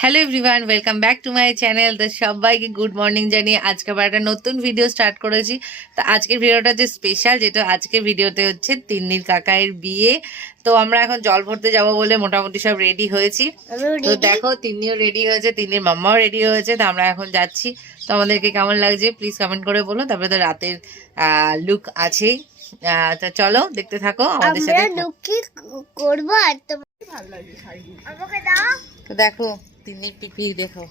Hello everyone welcome back to my channel তো সবাইকে good morning জানিয়ে আজকে আবার একটা নতুন ভিডিও স্টার্ট করেছি। তো আজকের ভিডিওটা যে স্পেশাল যেটা আজকের ভিডিওতে হচ্ছে তিন্নির কাকায়ের বিয়ে। তো আমরা এখন জল ভরতে যাব বলে মোটামুটি সব রেডি হয়েছি। তো দেখো তিন্নিও রেডি হয়েছে তিন্নির মাম্মাও রেডি হয়েছে তো আমরা এখন যাচ্ছি। তো আমাদেরকে কেমন লাগছে? প্লিজ কমেন্ট করে বলো। তারপরে তো রাতের লুক আছেই। তো চলো দেখতে থাকো আমাদের আমরা সাথে। লক্ষ্মী করব আর তোমার আমাকে দাও। তো দেখো তিন্নির পিপি দেখো।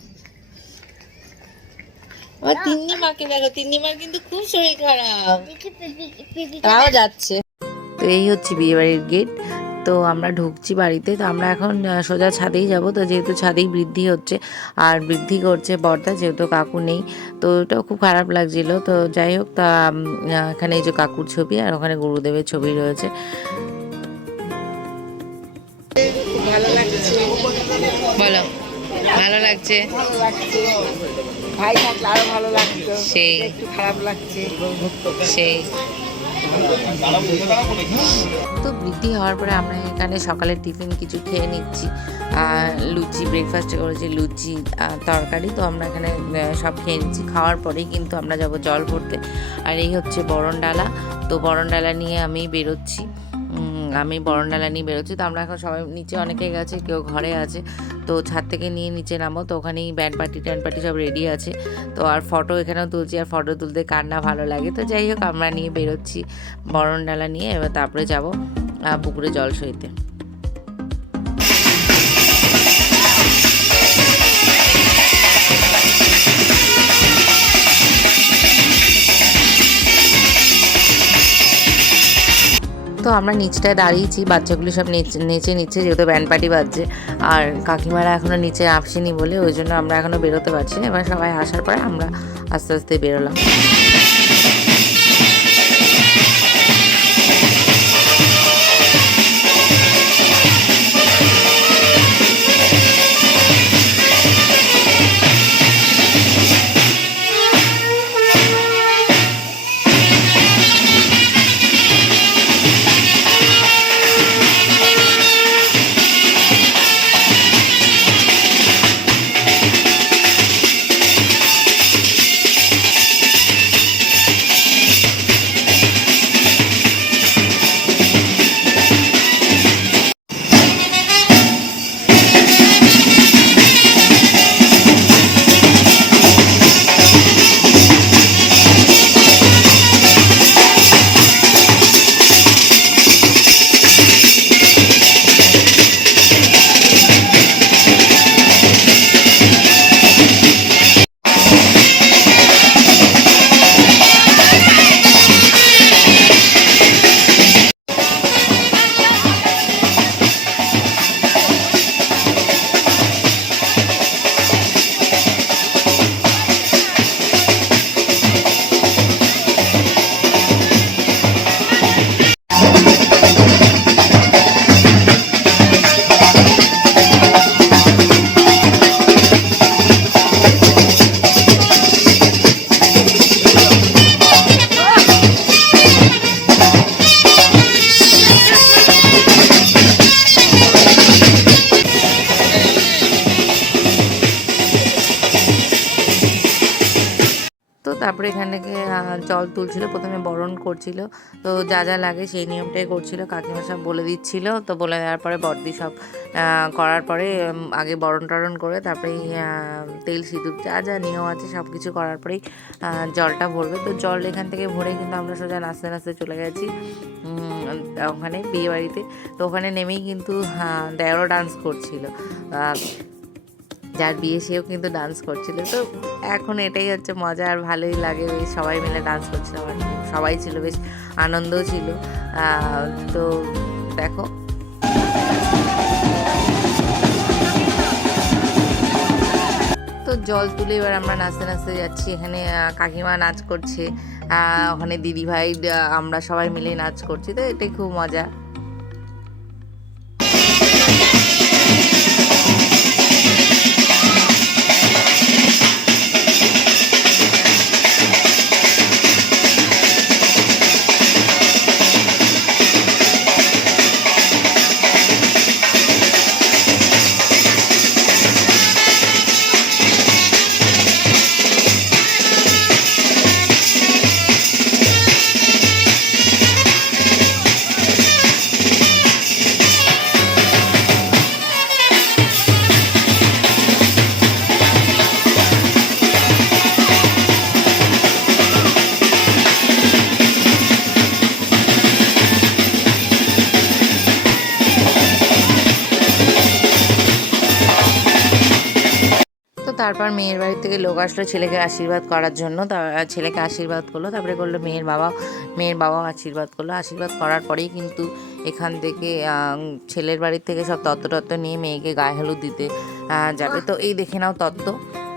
ও তিন্নি মাকে দেখো তিন্নি মার কিন্তু খুব শরীর খারাপ। তাও যাচ্ছে। তো এই হচ্ছে বিয়ে বাড়ির গেট। তো আমরা ঢুকছি বাড়িতে তো আমরা এখন সোজা ছাদেই যাব। তো যেহেতু ছাদেই বৃদ্ধি হচ্ছে আর বৃদ্ধি করছে বর্দা যেহেতু কাকু নেই তো ওটাও খুব খারাপ লাগছিল। তো যাই হোক তা এখানে এই যে কাকুর ছবি আর ওখানে গুরুদেবের ছবি রয়েছে। ভালো লাগছে। বলো ভালো লাগছে? ভাই থাকলে আরও ভালো লাগতো। সেই। একটু খারাপ লাগছে। সেই। তো বৃদ্ধি হওয়ার পরে আমরা এখানে সকালে টিফিন কিছু খেয়ে নিচ্ছি। লুচি ব্রেকফাস্ট করেছি লুচি তরকারি, তো আমরা এখানে সব খেয়ে নিচ্ছি। খাওয়ার পরেই কিন্তু আমরা যাব জল ভরতে। আর এই হচ্ছে বরণডালা তো বরণডালা নিয়ে আমি বেরোচ্ছি। আমি বরণডালা নিয়ে বেরোচ্ছি, তো আমরা এখন সবাই নিচে অনেকে গেছে, কেউ ঘরে আছে, তো ছাদ থেকে নিয়ে নিচে নামো, তো ওখানেই ব্যান্ড পার্টি ট্যান্ড পার্টি সব রেডি আছে, তো আর ফটো এখানেও তুলছি, আর ফটো তুলতে কার না ভালো লাগে, তো যাই হোক, আমরা নিয়ে বেরোচ্ছি বরণডালা নিয়ে, এবার তারপরে যাব পুকুরে জল সইতে। আমরা নিচটায় দাঁড়িয়েছি, বাচ্চাগুলি সব নেচে নেচে নিচ্ছে, যেহেতু ব্যান্ড পার্টি বাজছে। আর কাকিমারা এখনও নিচে আসেনি বলে, ওই জন্য আমরা এখনও বেরোতে পারছি না। এবার সবাই আসার পরে আমরা আস্তে আস্তে বেরোলাম। তারপরে এখান থেকে জল তুলছিল, প্রথমে বরণ করছিল। তো যা যা লাগে সেই নিয়মটাই করছিল, কাকিমা সব বলে দিচ্ছিল। তো বলে দেওয়ার পরে বর্দি সব করার পরে আগে বরণ টরণ করে তারপরে তেল, সিঁদুর যা যা নিয়ম আছে সব কিছু করার পরেই জলটা ভরবে। তো জল এখান থেকে ভরে কিন্তু আমরা সোজা নাচতে নাচতে চলে গেছি ওখানে বিয়ে বাড়িতে তো ওখানে নেমেই কিন্তু দেওয়ারও ডান্স করছিল। যার বিয়ে সেও কিন্তু ডান্স করছিল। তো এখন এটাই হচ্ছে মজা, আর ভালোই লাগে বেশ সবাই মিলে ডান্স করছিল আর সবাই ছিল, বেশ আনন্দও ছিল। তো দেখো। তো জল তুলে এবার আমরা নাচতে নাচতে যাচ্ছি। এখানে কাকিমা নাচ করছে। ওখানে দিদি ভাই আমরা সবাই মিলে নাচ করছি। তো এটাই খুব মজা। তারপর মেয়ের বাড়ি থেকে লোক আসলো ছেলেকে আশীর্বাদ করার জন্য। ছেলেকে আশীর্বাদ করল, তারপরে করল মেয়ের বাবা মেয়ের বাবাও আশীর্বাদ করল। আশীর্বাদ করার পরেই কিন্তু এখান থেকে ছেলের বাড়ির থেকে সব তত্ত্ব টত্ত্ব নিয়ে মেয়েকে গায়ে হলুদ দিতে যাবে। তো এই দেখে নাও তত্ত্ব।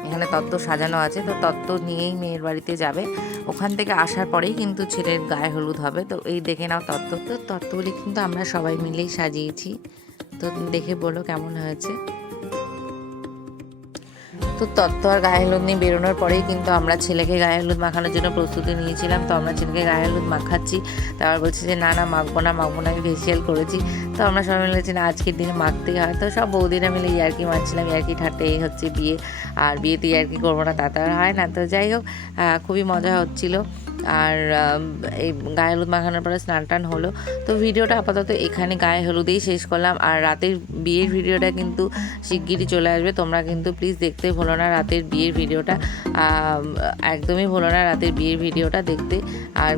এখানে তত্ত্ব সাজানো আছে। তো তত্ত্ব নিয়েই মেয়ের বাড়িতে যাবে। ওখান থেকে আসার পরেই কিন্তু ছেলের গায়ে হলুদ হবে। তো এই দেখে নাও তত্ত্ব। তো তত্ত্বগুলি কিন্তু আমরা সবাই মিলেই সাজিয়েছি। তো দেখে বলো কেমন হয়েছে। তো তত্ত্ব আর গায়ে হলুদ নিয়ে বেরোনোর পরেই কিন্তু আমরা ছেলেকে গায়ে হলুদ মাখানোর জন্য প্রস্তুতি নিয়েছিলাম, তো আমরা ছেলেকে গায়ে হলুদ মাখাচ্ছি। তারপর বলছি যে, না না, মাখবো না মাখবো না, আমি ফেসিয়াল করেছি। তো আমরা সবাই মিলে বলছি, না, আজকের দিনে মাখতেই হয়। তো সব বৌদিরা মিলে ইয়ার্কি মারছিলাম, ইয়ার্কি ঠাট্টে, এই হচ্ছে বিয়ে। আর বিয়েতে ইয়ার্কি করব না, তো হয় না। তো যাই হোক খুবই মজা হচ্ছিল। আর এই গায়ে হলুদ মাখানোর পরে স্নান টান হলো। তো ভিডিওটা আপাতত এখানে গায়ে হলুদেই শেষ করলাম। আর রাতের বিয়ের ভিডিওটা কিন্তু শিগগিরই চলে আসবে। তোমরা কিন্তু প্লিজ দেখতে ভুলো না রাতের বিয়ের ভিডিওটা। একদমই ভুলো না রাতের বিয়ের ভিডিওটা দেখতে। আর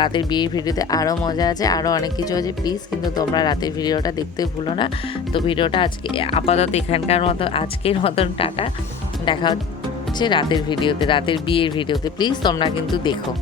রাতের বিয়ের ভিডিওতে আরও মজা আছে আরও অনেক কিছু আছে। প্লিজ কিন্তু তোমরা রাতের ভিডিওটা দেখতে ভুলো না। তো ভিডিওটা আজকে, আপাতত এখানকার মতো, আজকের মতন টাটা। দেখা হচ্ছে রাতের ভিডিওতে, রাতের বিয়ের ভিডিওতে। প্লিজ তোমরা কিন্তু দেখো।